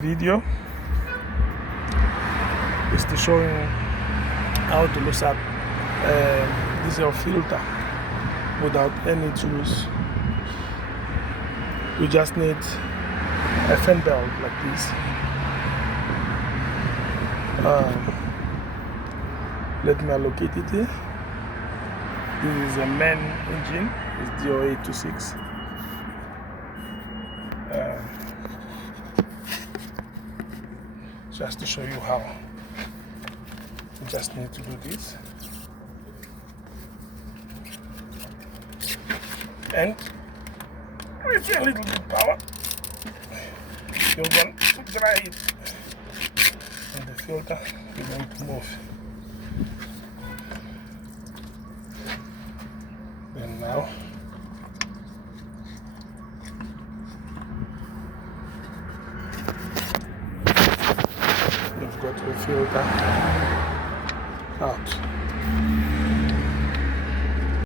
Video is to show you how to loose up diesel filter without any tools. You just need a fan belt like this. Let me allocate it here. This is a main engine, it's DO826. Just to show you how. You just need to do this. And with a little bit power, you're going to dry it. And the filter is going to move. Then now, you've got your filter out.